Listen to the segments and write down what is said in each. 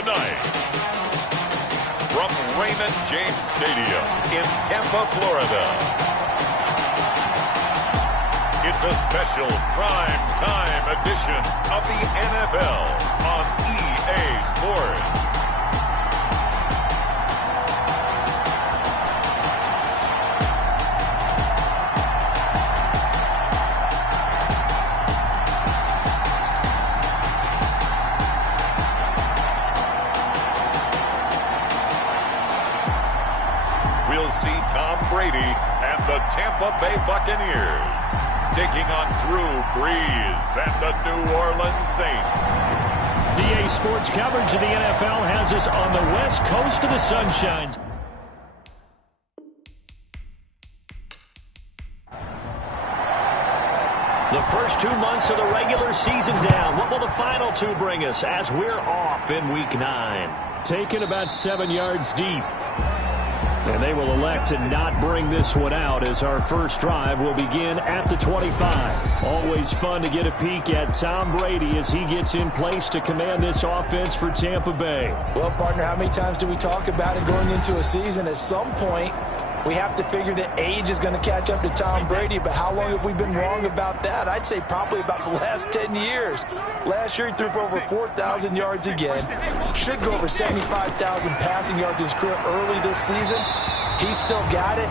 tonight. From Raymond James Stadium in Tampa, Florida, it's a special prime time edition of the NFL on EA Sports. We'll see Tom Brady and the Tampa Bay Buccaneers taking on Drew Brees and the New Orleans Saints. EA Sports coverage of the NFL has us on the west coast of the Sunshine. The first 2 months of the regular season down. What will the final two bring us as we're off in Week 9? Taken about 7 yards deep. And they will elect to not bring this one out as our first drive will begin at the 25. Always fun to get a peek at Tom Brady as he gets in place to command this offense for Tampa Bay. Well, partner, how many times do we talk about it going into a season? At some point, we have to figure that age is going to catch up to Tom Brady, but how long have we been wrong about that? I'd say probably about the last 10 years. Last year, he threw for over 4,000 yards again. Should go over 75,000 passing yards in his career early this season. He's still got it,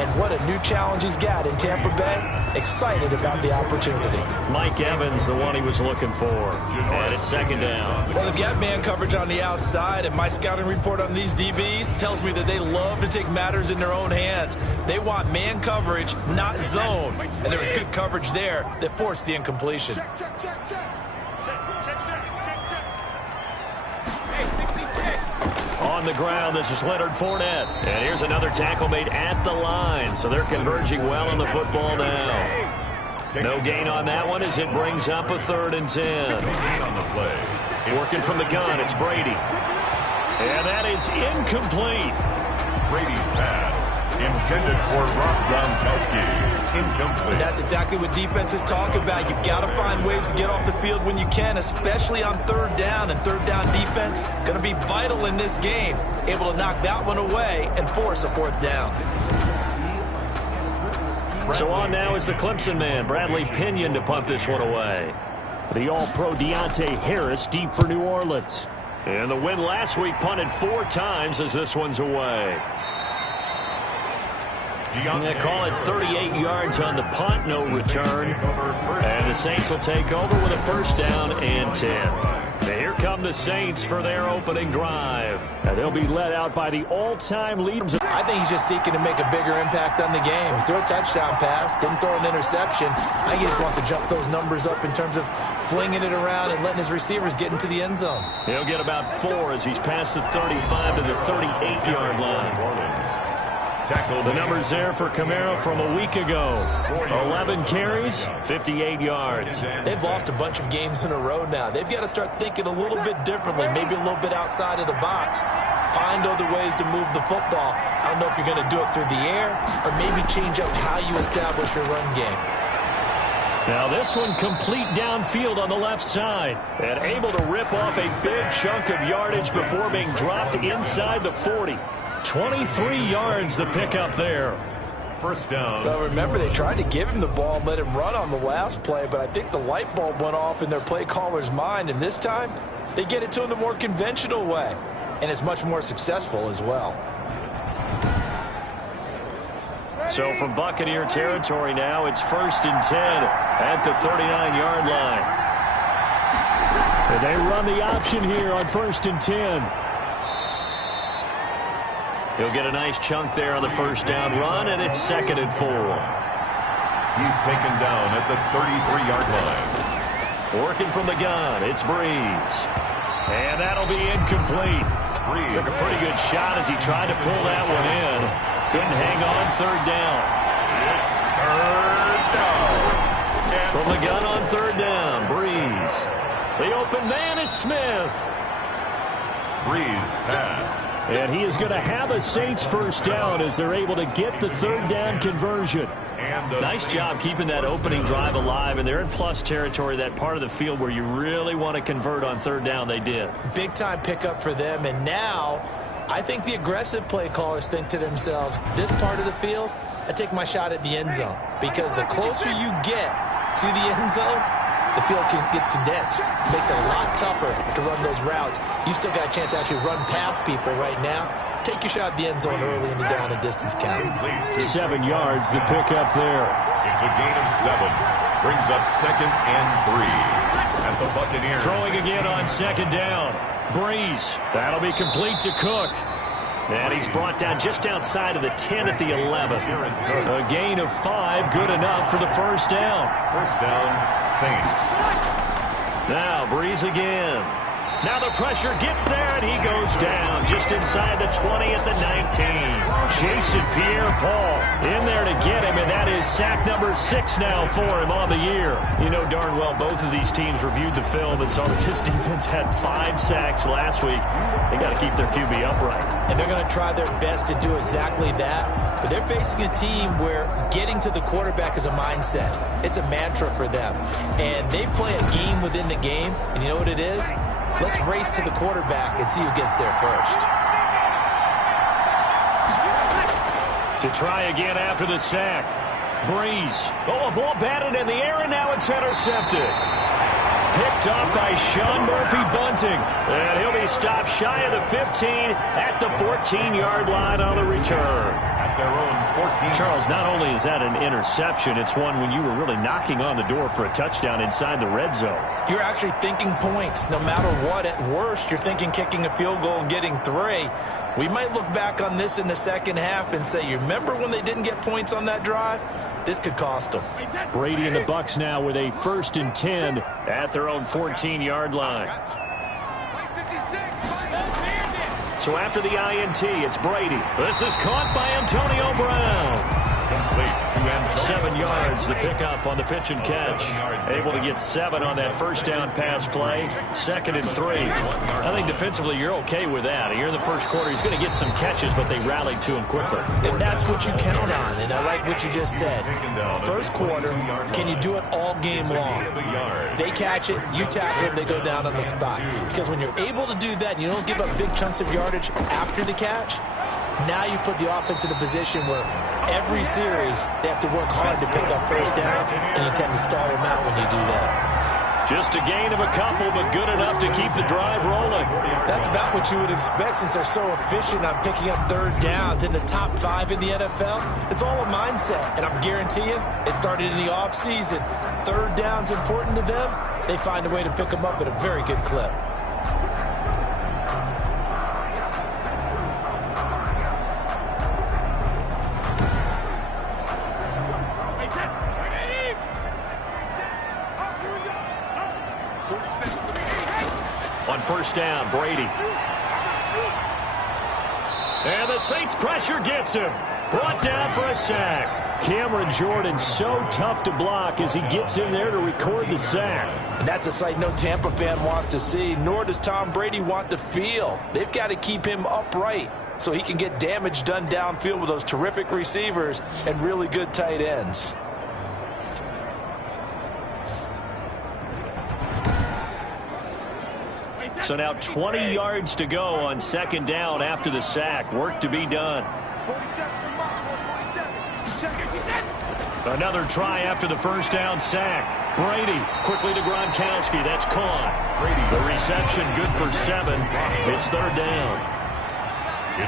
and what a new challenge he's got in Tampa Bay. Excited about the opportunity. Mike Evans, the one he was looking for. And it's second down. Well, they've got man coverage on the outside, and my scouting report on these DBs tells me that they love to take matters in their own hands. They want man coverage, not zone. And there was good coverage there that forced the incompletion. On the ground, this is Leonard Fournette. And here's another tackle made at the line. So they're converging well on the football now. No gain on that one as it brings up a 3rd and 10. On the play. Working from the gun, it's Brady. And that is incomplete. Brady's pass intended for Rob Gronkowski. Incomplete. And that's exactly what defenses talk about. You've got to find ways to get off the field when you can, especially on 3rd down. And 3rd down defense going to be vital in this game. Able to knock that one away and force a 4th down. So on now is the Clemson man, Bradley Pinion, to punt this one away. The All-Pro Deontay Harris deep for New Orleans. And the win last week punted 4 times as this one's away. They call it 38 yards on the punt, no return. And the Saints will take over with a 1st down and 10. Now here come the Saints for their opening drive. And they'll be led out by the all-time leaders. I think he's just seeking to make a bigger impact on the game. He threw a touchdown pass, didn't throw an interception. I think he just wants to jump those numbers up in terms of flinging it around and letting his receivers get into the end zone. He'll get about 4 as he's past the 35 to the 38-yard line. The numbers there for Kamara from a week ago. 11 carries, 58 yards. They've lost a bunch of games in a row now. They've got to start thinking a little bit differently, maybe a little bit outside of the box. Find other ways to move the football. I don't know if you're going to do it through the air or maybe change up how you establish your run game. Now this one complete downfield on the left side. And able to rip off a big chunk of yardage before being dropped inside the 40. 23 yards the pickup there. 1st down. Well, remember, they tried to give him the ball and let him run on the last play, but I think the light bulb went off in their play caller's mind, and this time they get it to him the more conventional way, and it's much more successful as well. So from Buccaneer territory now, it's 1st and 10 at the 39-yard line. And they run the option here on 1st and 10. He'll get a nice chunk there on the 1st down run, and it's 2nd and 4. He's taken down at the 33-yard line. Working from the gun, it's Brees. And that'll be incomplete. Brees took a pretty good shot as he tried to pull that one in. Couldn't hang on 3rd down. It's 3rd down. From the gun on 3rd down, Brees. The open man is Smith. Brees pass. And he is going to have a Saints 1st down as they're able to get the 3rd down conversion. Nice job keeping that opening drive alive, and they're in plus territory, that part of the field where you really want to convert on third down. They did. Big-time pickup for them, and now I think the aggressive play callers think to themselves, this part of the field, I take my shot at the end zone, because the closer you get to the end zone, the field gets condensed. It makes it a lot tougher to run those routes. You still got a chance to actually run past people right now. Take your shot at the end zone early in the down and distance count. 7 yards, the pickup there. It's a gain of 7. Brings up 2nd and 3 at the Buccaneers. Throwing again on 2nd down. Breeze. That'll be complete to Cook. And he's brought down just outside of the 10 at the 11. A gain of 5, good enough for the first down. First down, Saints. Now Breeze again. Now the pressure gets there, and he goes down just inside the 20 at the 19. Jason Pierre-Paul in there to get him, and that is sack number 6 now for him on the year. You know darn well both of these teams reviewed the film and saw that this defense had 5 sacks last week. They got to keep their QB upright. And they're going to try their best to do exactly that. But they're facing a team where getting to the quarterback is a mindset. It's a mantra for them. And they play a game within the game, and you know what it is? Let's race to the quarterback and see who gets there first. To try again after the sack. Breeze. Oh, a ball batted in the air, and now it's intercepted. Picked up by Sean Murphy-Bunting. And he'll be stopped shy of the 15 at the 14-yard line on the return. At their own 14. Charles, not only is that an interception, it's one when you were really knocking on the door for a touchdown inside the red zone. You're actually thinking points. No matter what, at worst, you're thinking kicking a field goal and getting 3. We might look back on this in the second half and say, you remember when they didn't get points on that drive? This could cost them. Brady and the Bucs now with a 1st and 10 at their own 14-yard line. So after the INT, it's Brady. This is caught by Antonio Brown. 7 yards, the pickup on the pitch and catch. Able to get 7 on that first down pass play. 2nd and 3. I think defensively you're okay with that. Here in the first quarter, he's going to get some catches, but they rallied to him quickly. And that's what you count on, and I like what you just said. First quarter, can you do it all game long? They catch it, you tackle it, they go down on the spot. Because when you're able to do that, and you don't give up big chunks of yardage after the catch, now you put the offense in a position where every series they have to work hard to pick up first downs, and you tend to stall them out when you do that. Just a gain of a couple, but good enough to keep the drive rolling. That's about what you would expect since they're so efficient on picking up third downs in the top 5 in the NFL. It's all a mindset, and I guarantee you it started in the offseason. Third down's important to them. They find a way to pick them up at a very good clip. On first down, Brady. And the Saints pressure gets him. Brought down for a sack. Cameron Jordan so tough to block as he gets in there to record the sack. And that's a sight no Tampa fan wants to see, nor does Tom Brady want to feel. They've got to keep him upright so he can get damage done downfield with those terrific receivers and really good tight ends. So now 20 yards to go on 2nd down after the sack. Work to be done. Another try after the first down sack. Brady quickly to Gronkowski. That's caught. The reception good for 7. It's 3rd down.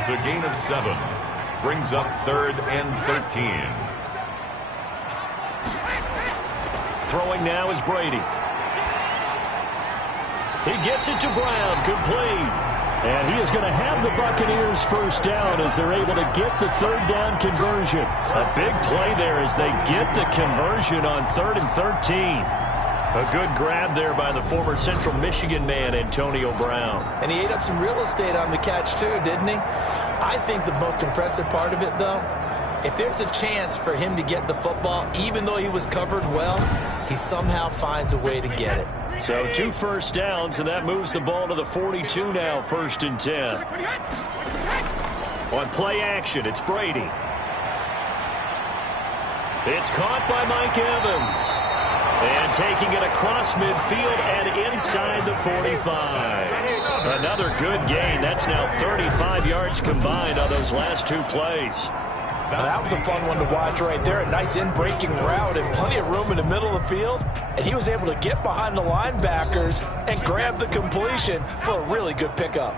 It's a gain of 7. Brings up 3rd and 13. Throwing now is Brady. He gets it to Brown, complete. And he is going to have the Buccaneers first down as they're able to get the 3rd down conversion. A big play there as they get the conversion on 3rd and 13. A good grab there by the former Central Michigan man, Antonio Brown. And he ate up some real estate on the catch too, didn't he? I think the most impressive part of it, though, if there's a chance for him to get the football, even though he was covered well, he somehow finds a way to get it. So 2 first downs, and that moves the ball to the 42 now, 1st and 10. On play action, it's Brady. It's caught by Mike Evans. And taking it across midfield and inside the 45. Another good gain. That's now 35 yards combined on those last two plays. Now, that was a fun one to watch right there. A nice in-breaking route and plenty of room in the middle of the field. And he was able to get behind the linebackers and grab the completion for a really good pickup.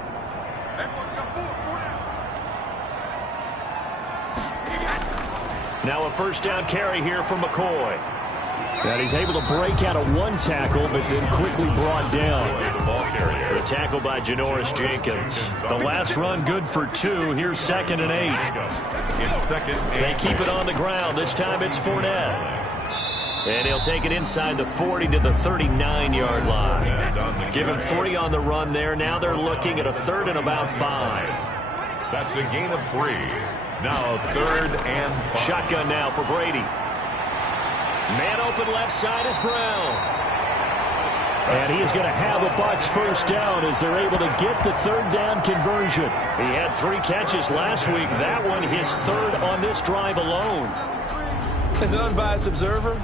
Now a first down carry here from McCoy. And he's able to break out of one tackle, but then quickly brought down. The tackle by Janoris Jenkins. The last run good for 2. Here's 2nd and 8. They keep it on the ground. This time it's Fournette. And he'll take it inside the 40 to the 39-yard line. Give him 3 on the run there. Now they're looking at a 3rd and about 5. That's a gain of 3. Now 3rd and 5. Shotgun now for Brady. Man open left side is Brown. And he is going to have a Bucs first down as they're able to get the 3rd down conversion. He had 3 catches last week. That one his 3rd on this drive alone. As an unbiased observer,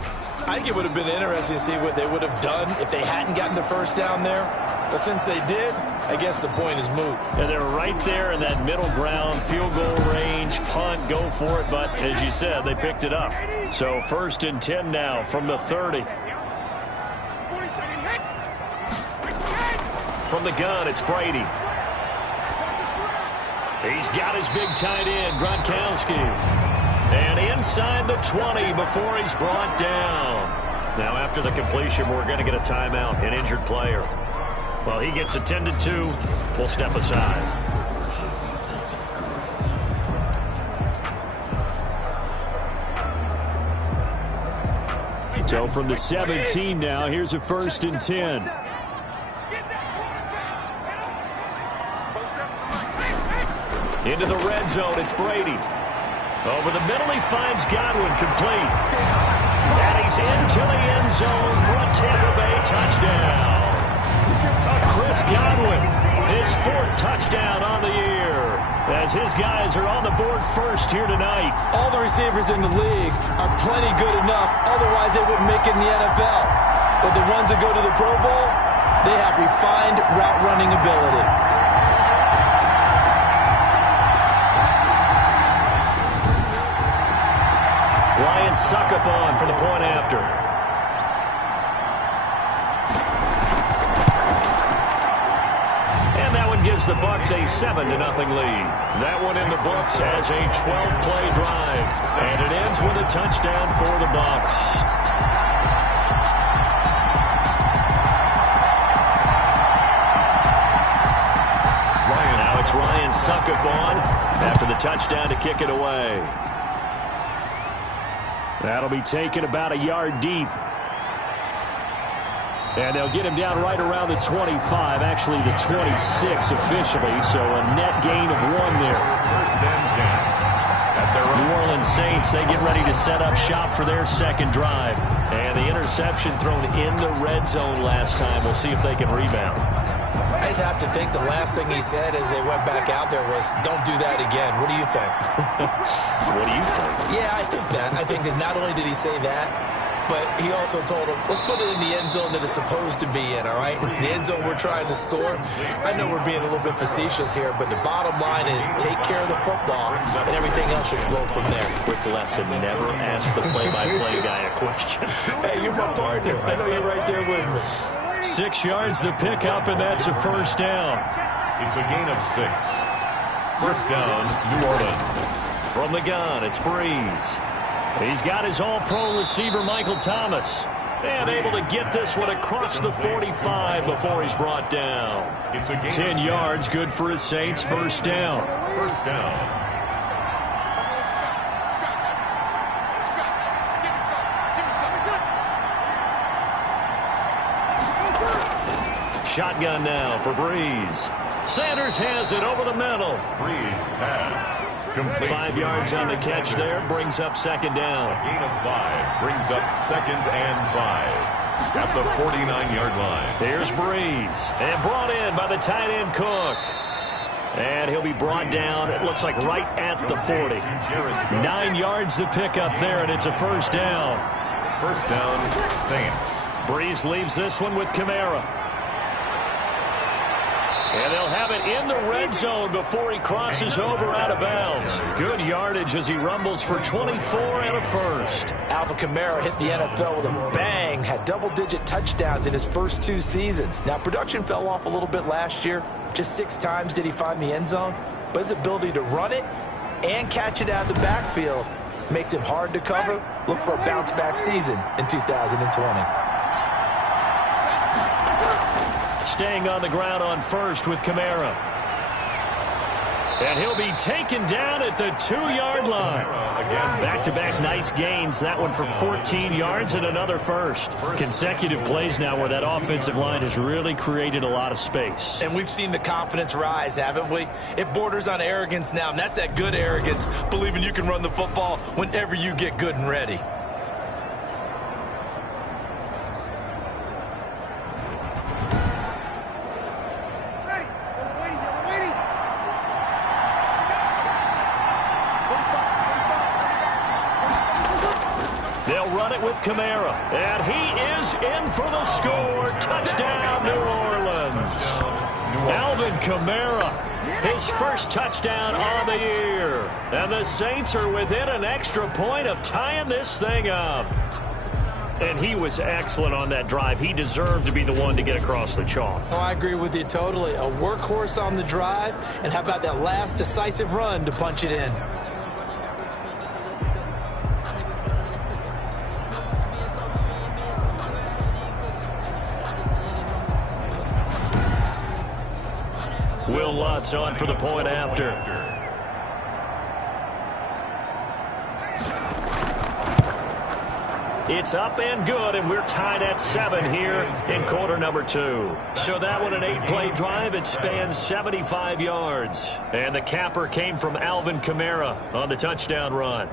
I think it would have been interesting to see what they would have done if they hadn't gotten the first down there. But since they did, I guess the point is moot. And they're right there in that middle ground, field goal range, punt, go for it. But as you said, they picked it up. So 1st and 10 now from the 30. From the gun, it's Brady. He's got his big tight end, Gronkowski. And inside the 20 before he's brought down. Now after the completion, we're going to get a timeout, an injured player. Well, he gets attended to. We'll step aside. So from the 17 now, here's a 1st and 10. Into the red zone, it's Brady. Over the middle, he finds Godwin complete. And he's into the end zone for a Tampa Bay touchdown. Chris Godwin, his 4th touchdown on the year. As his guys are on the board first here tonight. All the receivers in the league are plenty good enough. Otherwise, they wouldn't make it in the NFL. But the ones that go to the Pro Bowl, they have refined route running ability. Ryan Succop for the point after. And that one gives the Bucs a 7-0 lead. That one in the books as a 12-play drive. And it ends with a touchdown for the Bucs. Now it's Ryan Succop after the touchdown to kick it away. That'll be taken about a yard deep. And they'll get him down right around the 25, actually the 26 officially, so a net gain of 1 there. 1st and 10. New Orleans Saints, they get ready to set up shop for their 2nd drive. And the interception thrown in the red zone last time. We'll see if they can rebound. I just have to think the last thing he said as they went back out there was, don't do that again. What do you think? What do you think? Yeah, I think that. I think that not only did he say that, but he also told him, let's put it in the end zone that it's supposed to be in, all right? The end zone we're trying to score. I know we're being a little bit facetious here, but the bottom line is take care of the football, and everything else should flow from there. Quick lesson, never ask the play-by-play guy a question. Hey, you're my partner. I know you're right there with me. 6 yards the pickup, and that's a 1st down. It's a gain of 6. 1st down, New Orleans. From the gun, it's Breeze. He's got his all-pro receiver, Michael Thomas. And able to get this one across the 45 before he's brought down. It's a gain 10 yards, good for his Saints, 1st down. 1st down. Shotgun now for Breeze. Sanders has it over the middle. Breeze pass. Complete. 5 yards on the catch there. Brings up 2nd down. A gain of 5. Brings up 2nd and 5. At the 49-yard line. Here's Breeze. And brought in by the tight end Cook. And he'll be brought down, it looks like right at the 40. 9 yards to pick up there, and it's a first down. First down, Saints. Breeze leaves this one with Kamara. And they'll have it in the red zone before he crosses over out of bounds. Good yardage as he rumbles for 24 and a first. Alvin Kamara hit the NFL with a bang, had double-digit touchdowns in his first 2 seasons. Now, production fell off a little bit last year. Just 6 times did he find the end zone. But his ability to run it and catch it out of the backfield makes him hard to cover. Look for a bounce-back season in 2020. Staying on the ground on first with Kamara. And he'll be taken down at the 2-yard line. Back-to-back nice gains. That one for 14 yards and another first. Consecutive plays now where that offensive line has really created a lot of space. And we've seen the confidence rise, haven't we? It borders on arrogance now, and that's that good arrogance, believing you can run the football whenever you get good and ready. With Kamara, and he is in for the score. Touchdown, New Orleans. Alvin Kamara, his first touchdown on the year. And the Saints are within an extra point of tying this thing up. And he was excellent on that drive. He deserved to be the one to get across the chalk. Oh, I agree with you totally. A workhorse on the drive, and how about that last decisive run to punch it in? Will Lutz on for the point after. It's up and good, and we're tied at 7 here in quarter number 2. So that one, an 8-play drive. It spans 75 yards. And the capper came from Alvin Kamara on the touchdown run.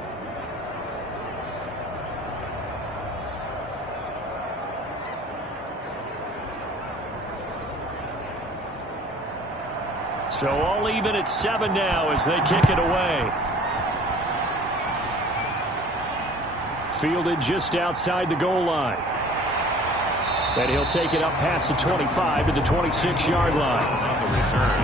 So all even at 7 now as they kick it away. Fielded just outside the goal line. And he'll take it up past the 25 to the 26-yard line. On the return,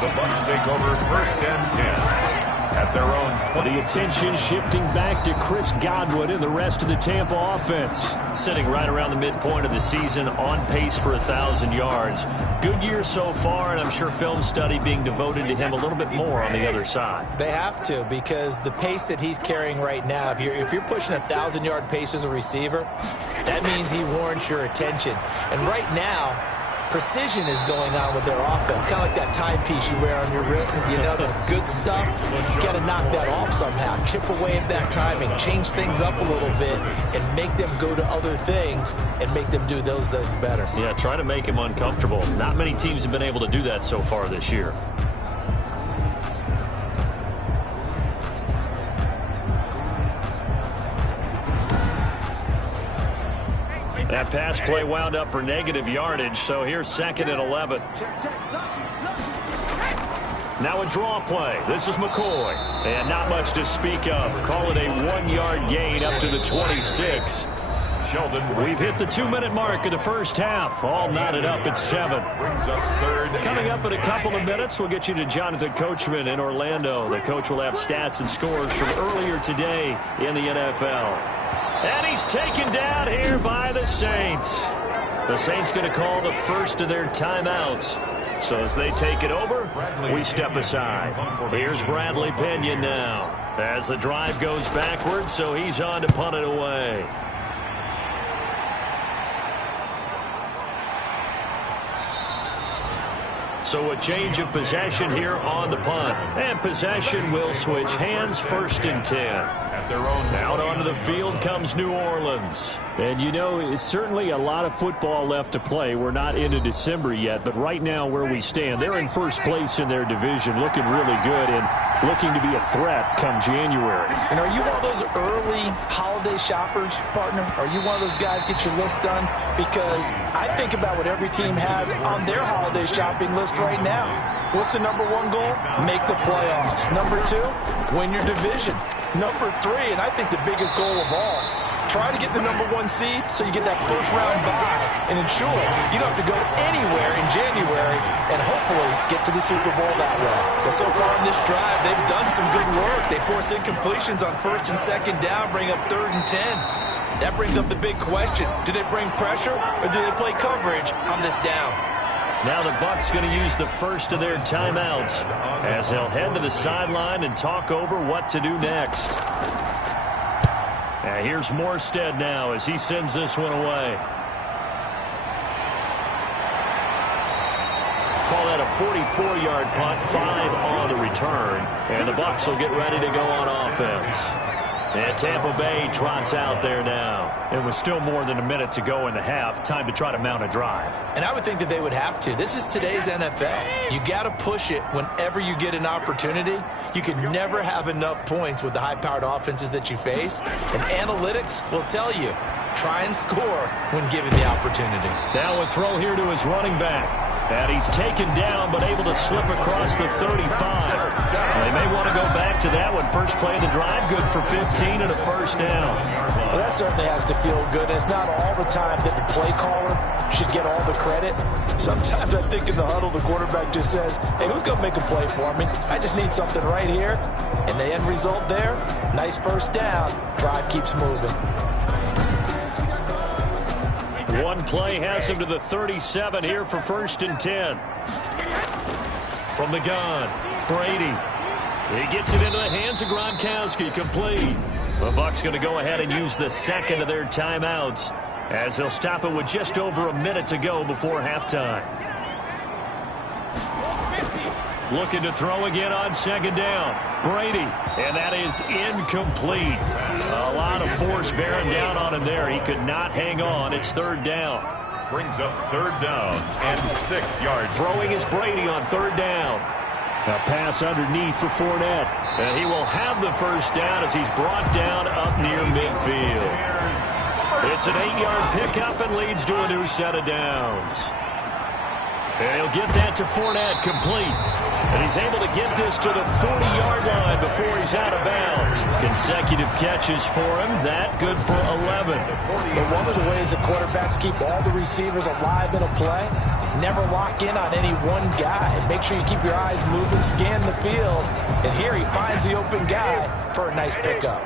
the Bucs take over first and 10 at their own 20. The attention shifting back to Chris Godwin and the rest of the Tampa offense. Sitting right around the midpoint of the season, on pace for 1,000 yards. Good year so far, and I'm sure film study being devoted to him a little bit more on the other side. They have to, because the pace that he's carrying right now, if you're pushing 1,000-yard pace as a receiver, that means he warrants your attention. And right now, precision is going on with their offense. Kind of like that timepiece you wear on your wrist. You know, the good stuff, you got to knock that off somehow. Chip away at that timing. Change things up a little bit and make them go to other things and make them do those things better. Yeah, try to make him uncomfortable. Not many teams have been able to do that so far this year. That pass play wound up for negative yardage, so here's 2nd and 11. Now a draw play. This is McCoy. And not much to speak of. Call it a 1-yard gain up to the 26. We've hit the 2-minute mark of the first half. All knotted up at 7. Brings up third. Coming up in a couple of minutes, we'll get you to Jonathan Coachman in Orlando. The coach will have stats and scores from earlier today in the NFL. And he's taken down here by the Saints. The Saints going to call the first of their timeouts. So as they take it over, we step aside. Here's Bradley Pinion now. As the drive goes backwards, so he's on to punt it away. So a change of possession here on the punt. And possession will switch hands, 1st and 10. their own. Out onto the field comes New Orleans. And, you know, it's certainly a lot of football left to play. We're not into December yet, but right now where we stand, they're in first place in their division, looking really good and looking to be a threat come January. And are you one of those early holiday shoppers, partner? Are you one of those guys get your list done? Because I think about what every team has on their holiday shopping list right now. What's the number one goal? Make the playoffs. Number two, win your division. Number three, and I think the biggest goal of all, try to get the number one seed so you get that first round bye and ensure you don't have to go anywhere in January and hopefully get to the Super Bowl that way. Well, so far in this drive, they've done some good work. They force incompletions on first and second down, bring up 3rd and 10. That brings up the big question. Do they bring pressure or do they play coverage on this down? Now the Bucs going to use the first of their timeouts as they'll head to the sideline and talk over what to do next. And here's Morstead now as he sends this one away. Call that a 44-yard punt, 5 on the return. And the Bucs will get ready to go on offense. And Tampa Bay trots out there now. It was still more than a minute to go in the half. Time to try to mount a drive. And I would think that they would have to. This is today's NFL. You got to push it whenever you get an opportunity. You can never have enough points with the high-powered offenses that you face. And analytics will tell you, try and score when given the opportunity. Now a throw here to his running back. And he's taken down, but able to slip across the 35. They may want to go back to that one. First play of the drive, good for 15 and a first down. Well, that certainly has to feel good. It's not all the time that the play caller should get all the credit. Sometimes I think in the huddle, the quarterback just says, hey, who's going to make a play for me? I just need something right here. And the end result there, nice first down. Drive keeps moving. One play has him to the 37 here for 1st and 10. From the gun, Brady. He gets it into the hands of Gronkowski, complete. The Bucs going to go ahead and use the second of their timeouts as they'll stop it with just over a minute to go before halftime. Looking to throw again on 2nd down. Brady, and that is incomplete. A lot of force bearing down on him there. He could not hang on. It's 3rd down. Brings up 3rd down and 6 yards. Throwing is Brady on 3rd down. A pass underneath for Fournette. And he will have the first down as he's brought down up near midfield. It's an 8-yard pickup and leads to a new set of downs. And he'll get that to Fournette, complete. And he's able to get this to the 40-yard line before he's out of bounds. Consecutive catches for him. That good for 11. But one of the ways the quarterbacks keep all the receivers alive in a play, never lock in on any one guy. Make sure you keep your eyes moving, scan the field. And here he finds the open guy for a nice pickup.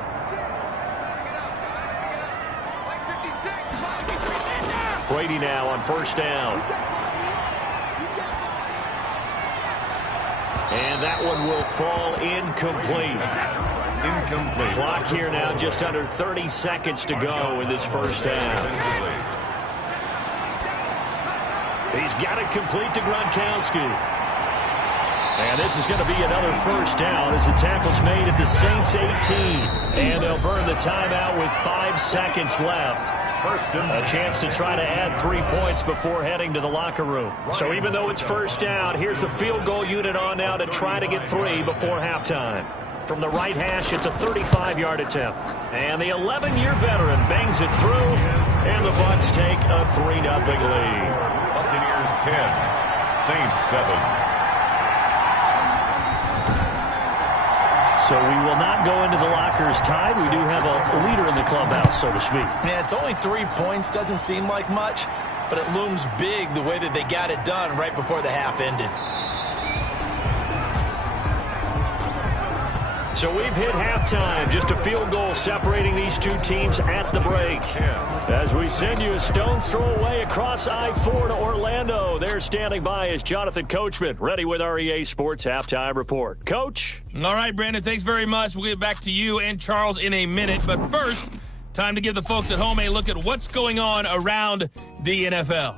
Brady now on 1st down. And that one will fall incomplete. Clock here now, just under 30 seconds to go in this first half. He's got it complete to Gronkowski. And this is going to be another first down as the tackle's made at the Saints 18. And they'll burn the timeout with 5 seconds left. A chance to try to add 3 points before heading to the locker room. So even though it's first down, here's the field goal unit on now to try to get 3 before halftime. From the right hash, it's a 35-yard attempt. And the 11-year veteran bangs it through, and the Bucs take a 3-0 lead. Buccaneers 10, Saints 7. So we will not go into the lockers tied. We do have a leader in the clubhouse, so to speak. Man, it's only 3 points. Doesn't seem like much, but it looms big the way that they got it done right before the half ended. So we've hit halftime. Just a field goal separating these two teams at the break. As we send you a stone's throw away across I-4 to Orlando. There standing by is Jonathan Coachman, ready with our EA Sports Halftime Report. Coach? All right, Brandon, thanks very much. We'll get back to you and Charles in a minute. But first, time to give the folks at home a look at what's going on around the NFL.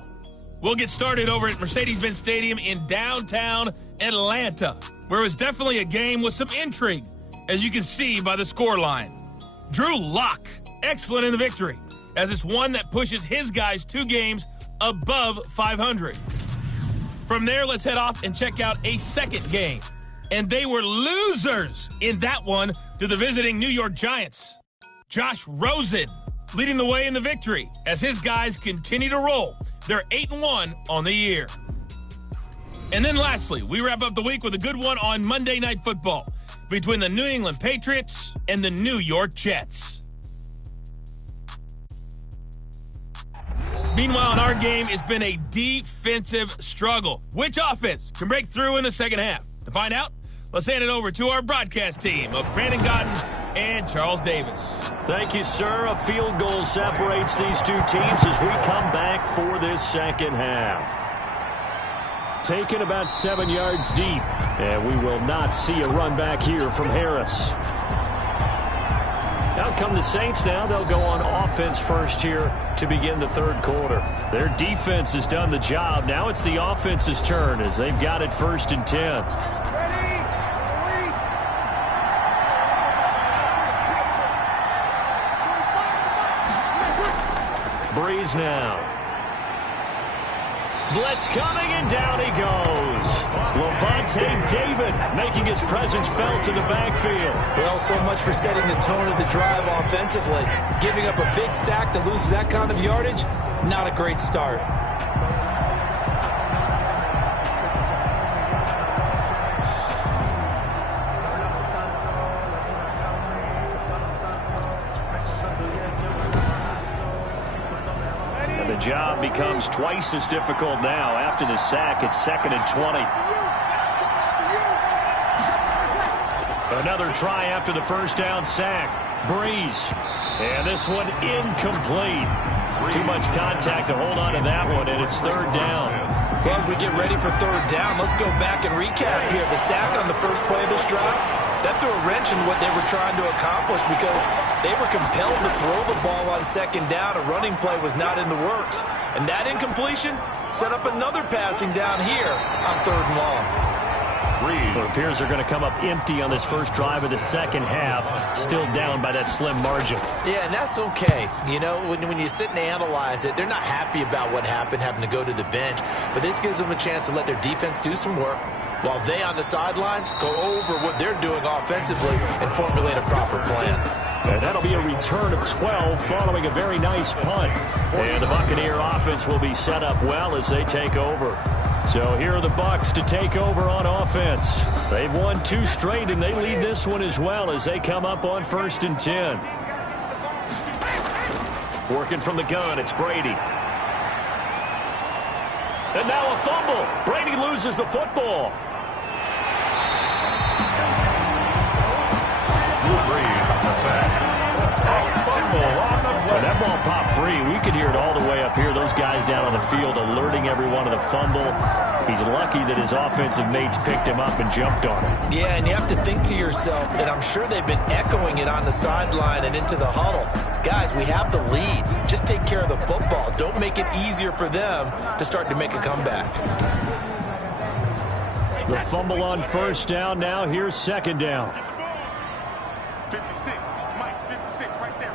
We'll get started over at Mercedes-Benz Stadium in downtown Atlanta, where it was definitely a game with some intrigue, as you can see by the scoreline. Drew Lock, excellent in the victory, as it's one that pushes his guys 2 games above 500. From there, let's head off and check out a second game. And they were losers in that one to the visiting New York Giants. Josh Rosen leading the way in the victory as his guys continue to roll. They're 8-1 on the year. And then lastly, we wrap up the week with a good one on Monday Night Football between the New England Patriots and the New York Jets. Meanwhile, in our game, it's been a defensive struggle. Which offense can break through in the second half? To find out, let's hand it over to our broadcast team of Brandon Godden and Charles Davis. Thank you, sir. A field goal separates these two teams as we come back for this second half. Taken about 7 yards deep, and we will not see a run back here from Harris. Out come the Saints now. They'll go on offense first here to begin the third quarter. Their defense has done the job. Now it's the offense's turn as they've got it 1st and 10. Breeze now. Blitz coming, and down he goes. Levante David making his presence felt in the backfield. Well, so much for setting the tone of the drive offensively. Giving up a big sack that loses that kind of yardage, not a great start. The job becomes twice as difficult now. After the sack, it's 2nd and 20. Another try after the first down sack. Breeze. And this one incomplete. Too much contact to hold on to that one, and it's 3rd down. Well, as we get ready for 3rd down, let's go back and recap here. The sack on the first play of this drive, that threw a wrench in what they were trying to accomplish because they were compelled to throw the ball on 2nd down. A running play was not in the works. And that incompletion set up another passing down here on 3rd and long. It appears they're going to come up empty on this first drive of the second half, still down by that slim margin. Yeah, and that's okay. You know, when you sit and analyze it, they're not happy about what happened, having to go to the bench. But this gives them a chance to let their defense do some work while they on the sidelines go over what they're doing offensively and formulate a proper plan. And that'll be a return of 12 following a very nice punt. And the Buccaneer offense will be set up well as they take over. So here are the Bucs to take over on offense. They've won 2 straight, and they lead this one as well as they come up on 1st and 10. Working from the gun, it's Brady. And now a fumble. Brady loses the football. When that ball popped free, we could hear it all the way up here. Those guys down on the field alerting everyone of the fumble. He's lucky that his offensive mates picked him up and jumped on him. Yeah, and you have to think to yourself, and I'm sure they've been echoing it on the sideline and into the huddle. Guys, we have the lead. Just take care of the football. Don't make it easier for them to start to make a comeback. The fumble on 1st down. Now here's 2nd down. 56, Mike, 56, right there.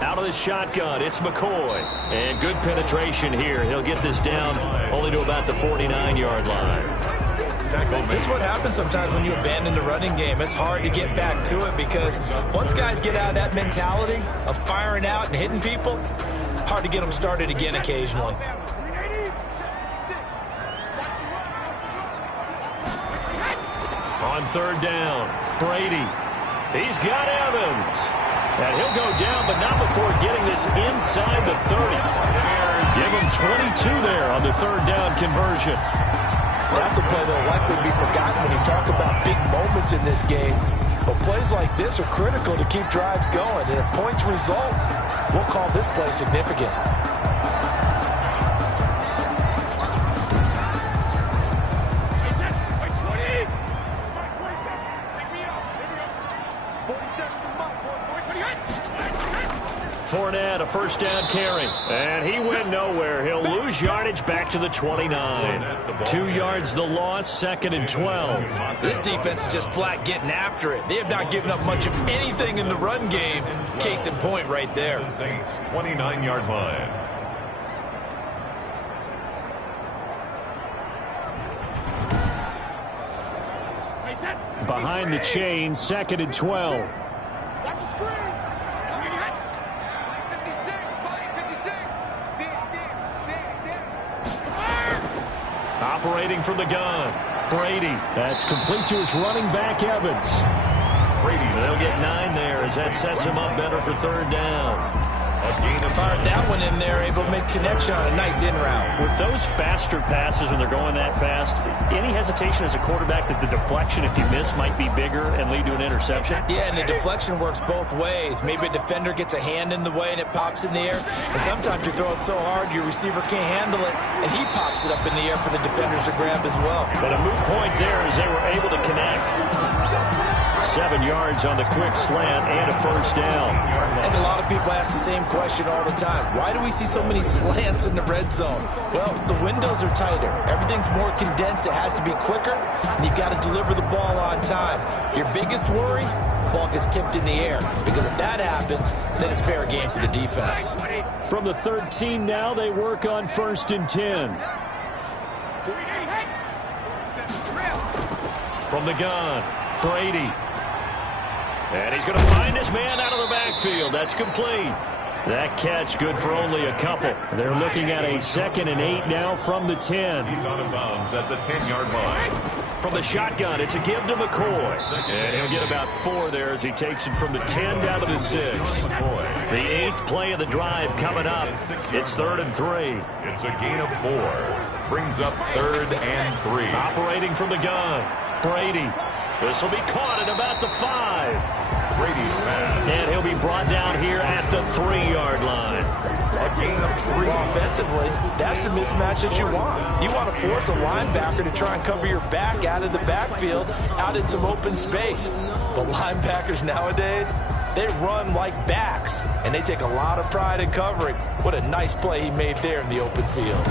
Out of the shotgun, it's McCoy. And good penetration here. He'll get this down only to about the 49-yard line. This is what happens sometimes when you abandon the running game. It's hard to get back to it because once guys get out of that mentality of firing out and hitting people, hard to get them started again occasionally. On 3rd down, Brady. He's got Evans. And he'll go down, but not before getting this inside the 30. Give him 22 there on the 3rd down conversion. That's a play that will likely be forgotten when you talk about big moments in this game. But plays like this are critical to keep drives going. And if points result, we'll call this play significant. a first down carry. And he went nowhere. He'll lose yardage back to the 29. 2 yards the loss, 2nd and 12. This defense is just flat getting after it. They have not given up much of anything in the run game. Case in point right there. Saints 29-yard line. Behind the chain, 2nd and 12. Watch the screen. Coming in. 56, 56. Operating from the gun. Brady. That's complete to his running back, Evans. Brady. They'll get 9 there as that sets him up better for 3rd down. A gain of Fired that one in there, able to make connection on a nice in route. With those faster passes when they're going that fast, any hesitation as a quarterback that the deflection, if you miss, might be bigger and lead to an interception? Yeah, and the deflection works both ways. Maybe a defender gets a hand in the way and it pops in the air. And sometimes you throw it so hard your receiver can't handle it, and he pops it up in the air for the defenders to grab as well. But a moot point there as they were able to connect. 7 yards on the quick slant and a first down. And a lot of people ask the same question all the time. Why do we see so many slants in the red zone? Well, the windows are tighter. Everything's more condensed. It has to be quicker, and you've got to deliver the ball on time. Your biggest worry, the ball gets tipped in the air. Because if that happens, then it's fair game for the defense. From the 13 now, they work on 1st and 10. From the gun, Brady. And he's going to find his man out of the backfield. That's complete. That catch good for only a couple. They're looking at a 2nd and 8 now from the 10. He's out of bounds at the 10-yard line. From the shotgun, it's a give to McCoy. And he'll get about 4 there as he takes it from the 10 down to the 6. The 8th play of the drive coming up. It's 3rd and 3. It's a gain of 4. Brings up 3rd and 3. Operating from the gun, Brady. This will be caught at about the 5. Brady's pass. And he'll be brought down here at the 3-yard line. A gain of 3. Well, offensively, that's the mismatch that you want. You want to force a linebacker to try and cover your back out of the backfield, out in some open space. But linebackers nowadays, they run like backs, and they take a lot of pride in covering. What a nice play he made there in the open field.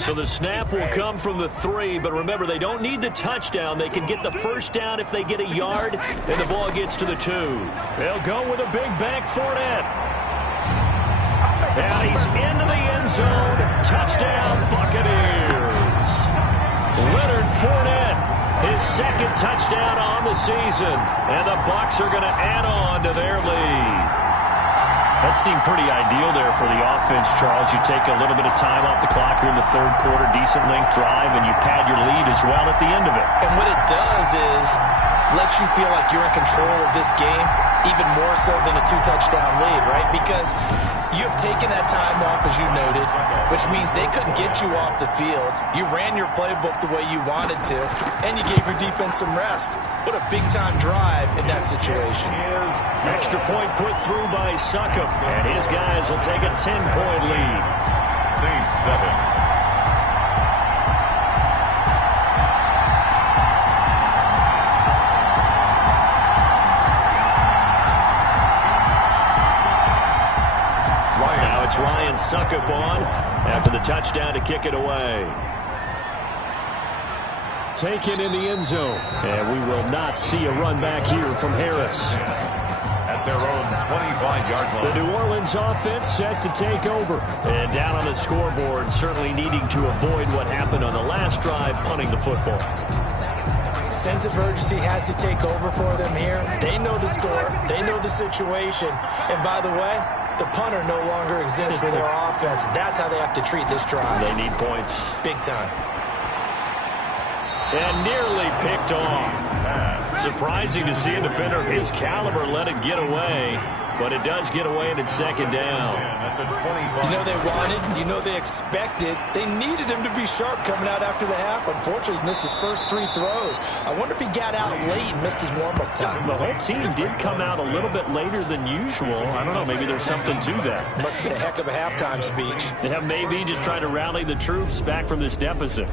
So the snap will come from the 3, but remember, they don't need the touchdown. They can get the first down if they get a yard, and the ball gets to the 2. They'll go with a big bank Fournette. And he's into the end zone. Touchdown, Buccaneers. Leonard Fournette, his 2nd touchdown on the season, and the Bucs are going to add on to their lead. That seemed pretty ideal there for the offense, Charles. You take a little bit of time off the clock here in the 3rd quarter, decent length drive, and you pad your lead as well at the end of it. And what it does is lets you feel like you're in control of this game, even more so than a 2-touchdown lead, right? Because you've taken that time off, as you noted, which means they couldn't get you off the field. You ran your playbook the way you wanted to, and you gave your defense some rest. What a big-time drive in that situation. Extra point put through by Succop, and his guys will take a 10-point lead. Saints 7. Now it's Ryan Succop on after the touchdown to kick it away. Taken in the end zone, and we will not see a run back here from Harris. At their own 25-yard line. The New Orleans offense set to take over. And down on the scoreboard, certainly needing to avoid what happened on the last drive, punting the football. Sense of urgency has to take over for them here. They know the score. They know the situation. And by the way, the punter no longer exists for their offense. That's how they have to treat this drive. They need points. Big time. And nearly picked off. Surprising to see a defender of his caliber let it get away. but it does get away and it's second down. You know they wanted, you know they expected. They needed him to be sharp coming out after the half. Unfortunately, he's missed his first 3 throws. I wonder if he got out late and missed his warm-up time. The whole team did come out a little bit later than usual. I don't know, maybe there's something to that. Must have been a heck of a halftime speech. Yeah, maybe just trying to rally the troops back from this deficit.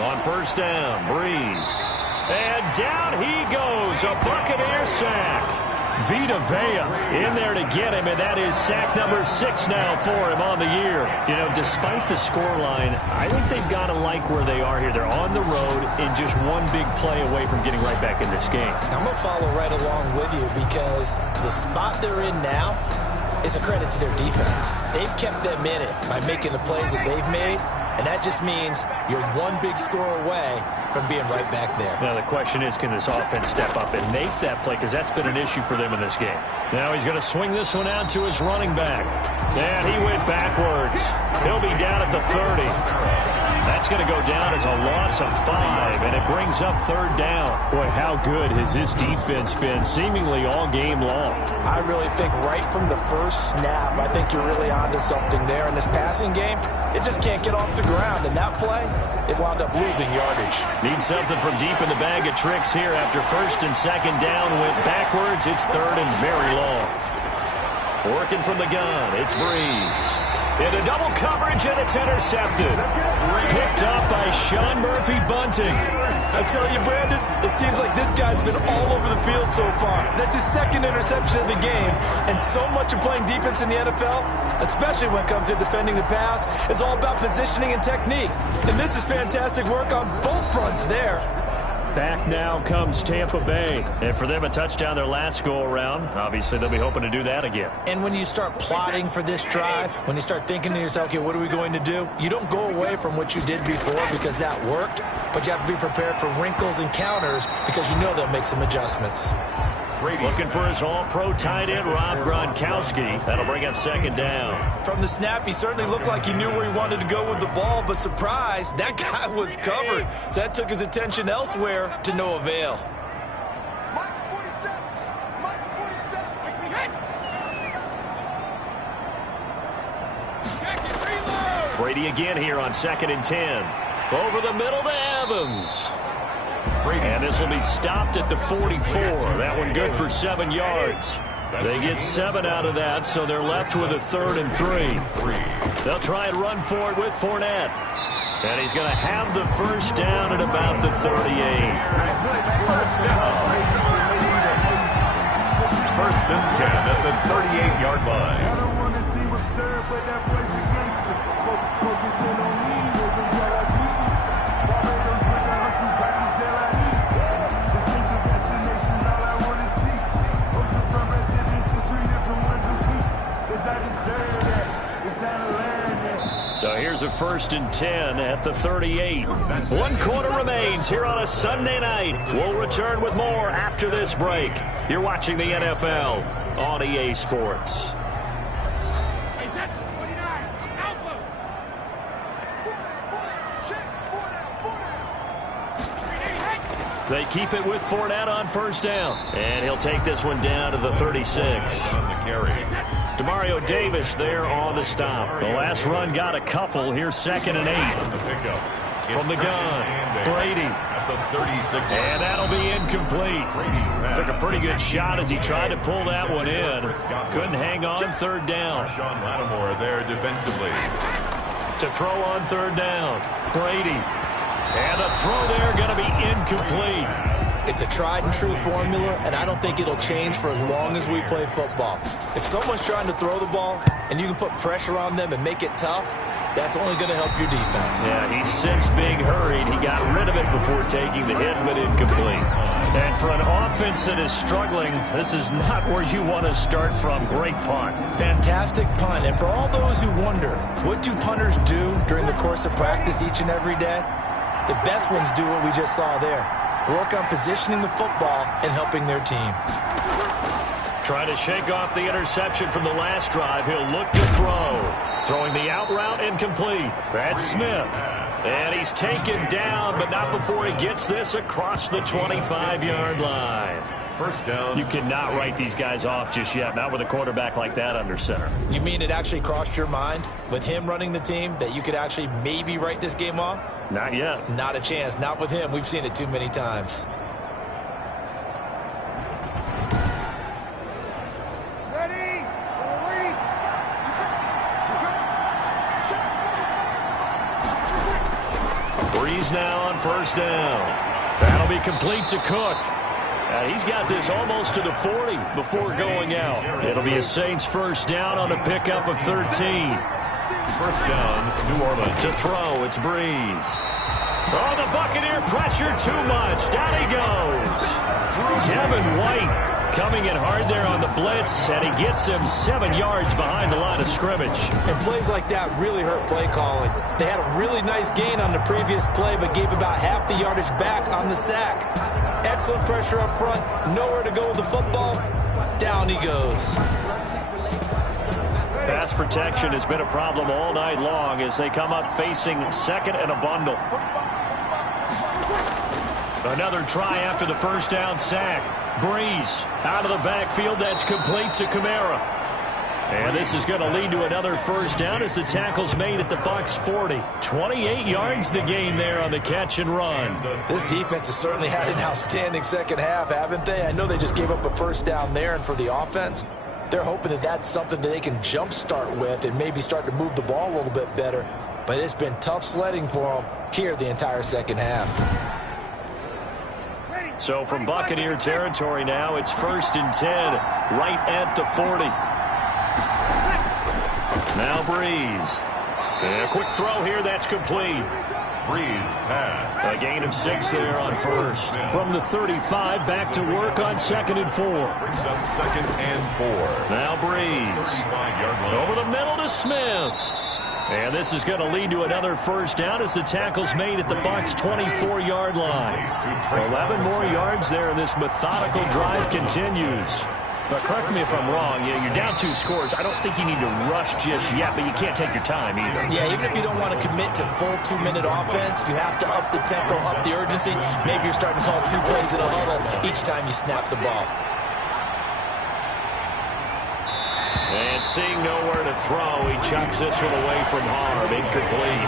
On first down, Breeze. And down he goes, a Buccaneer sack. Vita Vea in there to get him, and that is sack number 6 now for him on the year. You know, despite the scoreline, I think they've got to like where they are here. They're on the road and just one big play away from getting right back in this game. I'm going to follow right along with you because the spot they're in now is a credit to their defense. They've kept them in it by making the plays that they've made, and that just means you're one big score away from being right back there. Now the question is, can this offense step up and make that play? Because that's been an issue for them in this game. Now he's going to swing this one out to his running back. And he went backwards. He'll be down at the 30. That's going to go down as a loss of 5, and it brings up third down. Boy, how good has this defense been seemingly all game long? I really think right from the first snap, I think you're really onto something there. In this passing game, it just can't get off the ground. And that play, it wound up losing yardage. Need something from deep in the bag of tricks here. After first and second down went backwards, it's third and very long. Working from the gun, it's Breeze. Into double coverage, and it's intercepted. Picked up by Sean Murphy-Bunting. I tell you, Brandon, it seems like this guy's been all over the field so far. That's his second interception of the game, and so much of playing defense in the NFL, especially when it comes to defending the pass, is all about positioning and technique. And this is fantastic work on both fronts there. Back now comes Tampa Bay. And for them, a touchdown their last go-around. Obviously, they'll be hoping to do that again. And when you start plotting for this drive, when you start thinking to yourself, okay, what are we going to do? You don't go away from what you did before because that worked, but you have to be prepared for wrinkles and counters because you know they'll make some adjustments. Looking for his all-pro tight end, Rob Gronkowski. That'll bring up second down. From the snap, he certainly looked like he knew where he wanted to go with the ball, but surprise, that guy was covered. So that took his attention elsewhere to no avail. March 47. March 47. Brady again here on second and 10. Over the middle to Evans. And this will be stopped at the 44. That one good for 7 yards. They get 7 out of that, so they're left with a 3rd and 3. They'll try and run for it with Fournette. And he's going to have the first down at about the 38. First down. First and 10 at the 38-yard line. I don't want to see what's served, but that boy's a gangster. Focusing on me, wasn't what I do. Barbados with the hustle, practice LIDs. Distinctive destinations, all I want to see. Oceanfront residences, 3 different ones a week. Cause I deserve that. It's time to learn that. So here's a first and 10 at the 38. 1 quarter remains here on a Sunday night. We'll return with more after this break. You're watching the NFL on EA Sports. Hey, that's 49. Alpha. 4 check. 4 down. They keep it with Fournette on first down. And he'll take this one down to the 36. On the carry. Demario Davis there on the stop. The last run got a couple. Here's 2nd and 8. The pickup. From the gun, Brady. At the 36. And that'll be incomplete. Took a pretty good shot as he tried to pull that one in. Couldn't hang on, 3rd down. Sean Lattimore there defensively. To throw on 3rd down, Brady. And the throw there going to be incomplete. It's a tried and true formula, and I don't think it'll change for as long as we play football. If someone's trying to throw the ball and you can put pressure on them and make it tough, that's only going to help your defense. Yeah, he's since being hurried. He got rid of it before taking the hit, but incomplete. And for an offense that is struggling, this is not where you want to start from. Great punt. Fantastic punt. And for all those who wonder, what do punters do during the course of practice each and every day? The best ones do what we just saw there. work on positioning the football and helping their team. Trying to shake off the interception from the last drive. He'll look to throw. Throwing the out route incomplete. That's Smith. And he's taken down, but not before he gets this across the 25-yard line. First down. You cannot write these guys off just yet, not with a quarterback like that under center. You mean it actually crossed your mind with him running the team that you could actually maybe write this game off? Not yet. Not a chance. Not with him. We've seen it too many times. Ready? Ready? Breeze now on first down. That'll be complete to Cook. He's got this almost to the 40 before going out. It'll be a Saints first down on the pickup of 13. First down, New Orleans. To throw, it's Breeze. Oh, the Buccaneer pressure too much. Down he goes. Devin White coming in hard there on the blitz, and he gets him 7 yards behind the line of scrimmage. And plays like that really hurt play calling. They had a really nice gain on the previous play, but gave about half the yardage back on the sack. Excellent pressure up front. Nowhere to go with the football. Down he goes. Pass protection has been a problem all night long as they come up facing second and a bundle. Another try after the first down sack. Breeze out of the backfield. That's complete to Kamara. And this is going to lead to another first down as the tackle's made at the Bucs 40. 28 yards the gain there on the catch and run. This defense has certainly had an outstanding second half, haven't they? I know they just gave up a first down there, and for the offense, they're hoping that that's something that they can jumpstart with and maybe start to move the ball a little bit better. But it's been tough sledding for them here the entire second half. So from Buccaneer territory now, it's 1st and 10, right at the 40. Now Breeze. And a quick throw here, that's complete. Breeze pass. A gain of 6 there on first. From the 35, back to work on 2nd and 4. Brings up 2nd and 4. Now Breeze. 35-yard line. Over the middle to Smith. And this is going to lead to another first down as the tackle's made at the Bucs 24-yard line. 11 more yards there, and this methodical drive continues. But correct me if I'm wrong, you're down 2 scores. I don't think you need to rush just yet, but you can't take your time either. Yeah, even if you don't want to commit to full 2-minute offense, you have to up the tempo, up the urgency. Maybe you're starting to call 2 plays in a huddle each time you snap the ball. And seeing nowhere to throw, he chucks this one away from harm. Incomplete.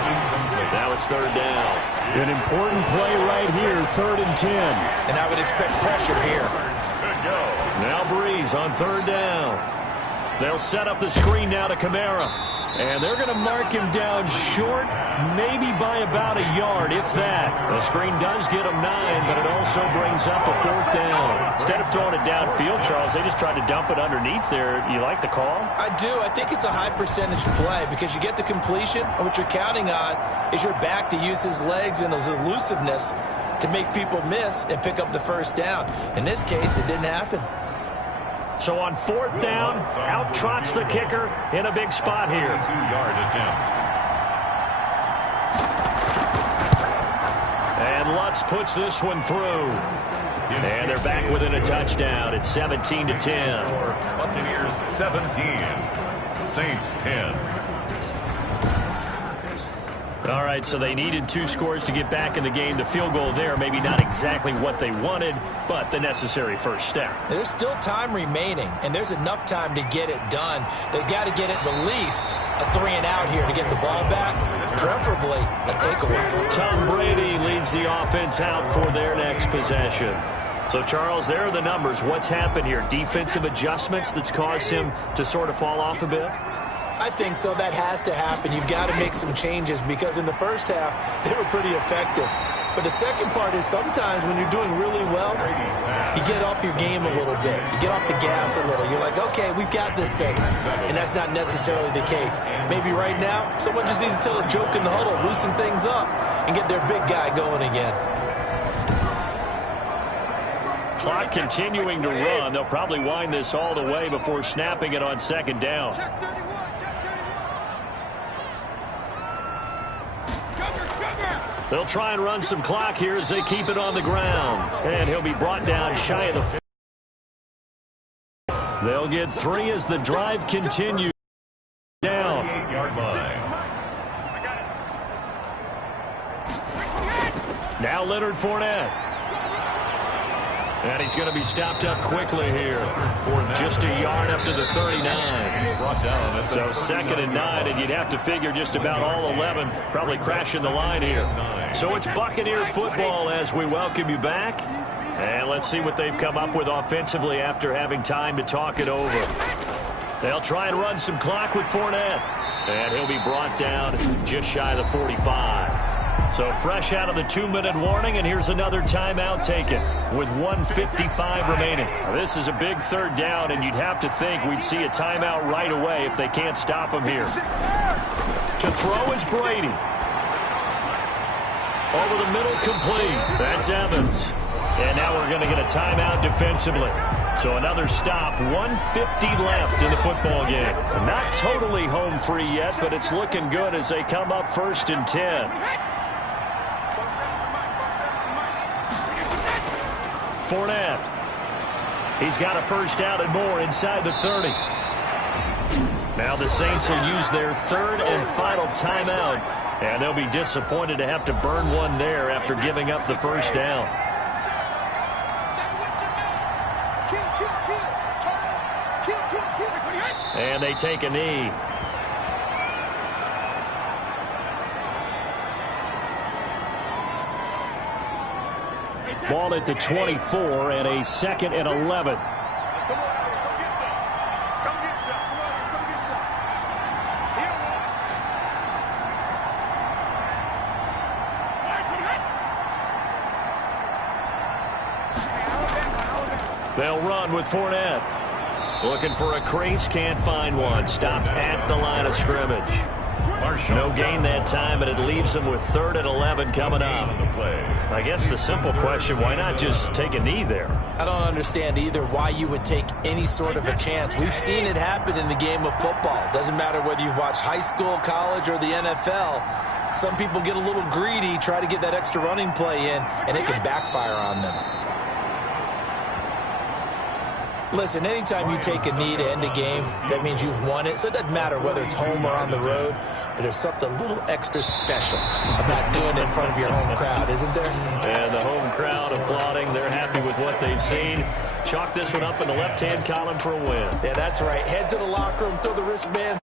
Now it's 3rd down. An important play right here, 3rd and 10. And I would expect pressure here. Now Breeze on 3rd down. They'll set up the screen now to Kamara. And they're going to mark him down short, maybe by about a yard, if that. The screen does get him 9, but it also brings up a 4th down. Instead of throwing it downfield, Charles, they just tried to dump it underneath there. You like the call? I do. I think it's a high percentage play because you get the completion, and what you're counting on is your back to use his legs and his elusiveness to make people miss and pick up the first down. In this case, it didn't happen. So on 4th down, out trots the kicker in a big spot here. 2-yard attempt. And Lutz puts this one through. And they're back within a touchdown. It's 17-10. Buccaneers 17. Saints 10. All right, so they needed 2 scores to get back in the game. The field goal there, maybe not exactly what they wanted, but the necessary first step. There's still time remaining, and there's enough time to get it done. They've got to get it the least a 3 and out here to get the ball back, preferably a takeaway. Tom Brady leads the offense out for their next possession. So, Charles, there are the numbers. What's happened here? Defensive adjustments that's caused him to sort of fall off a bit? I think so. That has to happen. You've got to make some changes because in the first half, they were pretty effective. But the second part is sometimes when you're doing really well, you get off your game a little bit. You get off the gas a little. You're like, okay, we've got this thing. And that's not necessarily the case. Maybe right now, someone just needs to tell a joke in the huddle, loosen things up, and get their big guy going again. Clock continuing to run. They'll probably wind this all the way before snapping it on 2nd down. They'll try and run some clock here as they keep it on the ground. And he'll be brought down shy of the... They'll get 3 as the drive continues. Down. Now Leonard Fournette. And he's going to be stopped up quickly here. Just a yard up to the 39. So 2nd and 9, and you'd have to figure just about all 11 probably crashing the line here. So it's Buccaneer football as we welcome you back. And let's see what they've come up with offensively after having time to talk it over. They'll try and run some clock with Fournette. And he'll be brought down just shy of the 45. So fresh out of the 2-minute warning, and here's another timeout taken with 1:55 remaining. Now, this is a big 3rd down, and you'd have to think we'd see a timeout right away if they can't stop him here. To throw is Brady. Over the middle, complete. That's Evans. And now we're going to get a timeout defensively. So another stop, 1:50 left in the football game. Not totally home free yet, but it's looking good as they come up 1st and 10. Fournette. He's got a 1st down and more inside the 30. Now the Saints will use their 3rd and final timeout, and they'll be disappointed to have to burn one there after giving up the 1st down. And they take a knee. Ball at the 24 and a 2nd and 11. They'll run with Fournette. Looking for a crease, can't find one. Stopped at the line of scrimmage. No gain that time, and it leaves them with 3rd and 11 coming up. I guess the simple question, why not just take a knee there? I don't understand either why you would take any sort of a chance. We've seen it happen in the game of football. Doesn't matter whether you've watched high school, college, or the NFL. Some people get a little greedy, try to get that extra running play in, and it can backfire on them. Listen, anytime you take a knee to end a game, that means you've won it. So it doesn't matter whether it's home or on the road, but there's something a little extra special about doing it in front of your home crowd, isn't there? And the home crowd applauding. They're happy with what they've seen. Chalk this one up in the left-hand column for a win. Yeah, that's right. Head to the locker room, throw the wristband.